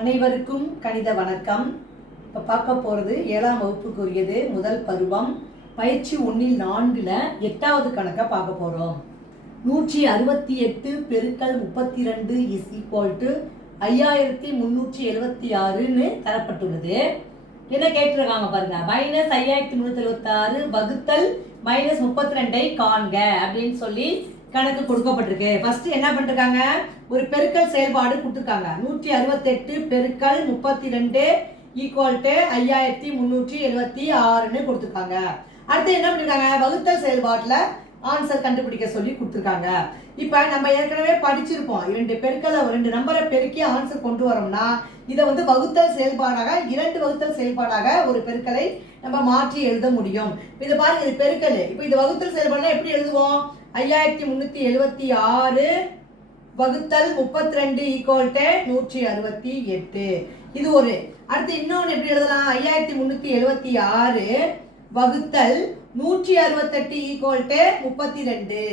அனைவருக்கும் கணித வணக்கம். இப்போ பார்க்க போகிறது 7ஆம் வகுப்புக்குரியது முதல் பருவம் பயிற்சி 1/4 8வது கணக்கை பார்க்க போகிறோம். 168 பெருக்கல் 32 இஸ் ஈக்குவல் டு 5376ன்னு தரப்பட்டுள்ளது. என்ன கேட்டிருக்காங்க பாருங்க, -5376 வகுத்தல் -32 காண்க அப்படின்னு சொல்லி கணக்கு கொடுக்கப்பட்டிருக்கு. ஃபர்ஸ்ட் என்ன பண்ணிருக்காங்க, ஒரு பெருக்கல் செயல்பாடு கொடுத்துருக்காங்க. 168 பெருக்கல் 32 ஈக்குவல் டு 5376ன்னு கொடுத்துருக்காங்க. அடுத்து என்ன பண்ணிருக்காங்க, வகுத்தல் செயல்பாட்டில் ஆன்சர் கண்டுபிடிக்க சொல்லி கொடுத்துருக்காங்க. இப்போ நம்ம ஏற்கனவே படிச்சிருப்போம், 2 பெருக்கல் 2 நம்பரை பெருக்கி ஆன்சர் கொண்டு வரோம்னா இதை வகுத்தல் செயல்பாடாக 2 வகுத்தல் செயல்பாடாக ஒரு பெருக்கலை நம்ம மாற்றி எழுத முடியும். இது பாருங்க, இது பெருக்கல். இப்போ இது வகுத்தல் செயல்பாடுனா எப்படி எழுதுவோம், 5376 வகுத்தல் 32 ஈக்குவல் டு 168. இது ஒரு. அடுத்து இன்னொன்று எப்படி எழுதலாம், 5376 வகுத்தல் 168 ஈக்குவல் டு 32.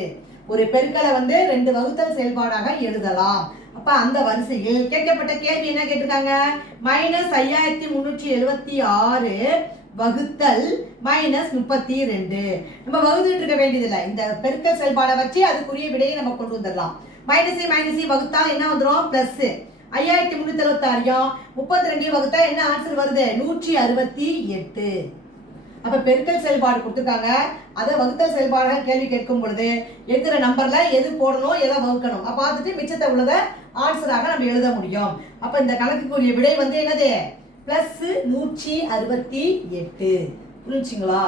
ஒரு பெருக்கலை 2 வகுத்தல் செயல்பாடாக எழுதலாம். அப்ப அந்த வரிசையில் கேட்கப்பட்ட கேள்வி என்ன கேட்டிருக்காங்க, -5376 வகுத்தல் -32. நம்ம வகுத்துட்டு இருக்க வேண்டியதில்லை, இந்த பெருக்கல் செயல்பாடை வச்சு அதுக்குரிய விடையை நம்ம கொண்டு வந்துடலாம். மைனஸை வகுத்தால் என்ன வந்துடும், பிளஸ் 5376 32 வகுத்தா என்ன ஆன்சர் வருது, 168. அப்ப பெருக்கல் செயல்பாடு கொடுத்துருக்காங்க, அதை வகுத்தல் செயல்பாடாக கேள்வி கேட்கும் பொழுது இருக்கிற நம்பர்ல எது போடணும் எதை வகுக்கணும் பார்த்துட்டு மிச்சத்தை உள்ளதை ஆன்சராக நம்ம எழுத முடியும். அப்ப இந்த கணக்குக்குரிய விடை என்னது, +168. புரிஞ்சுங்களா?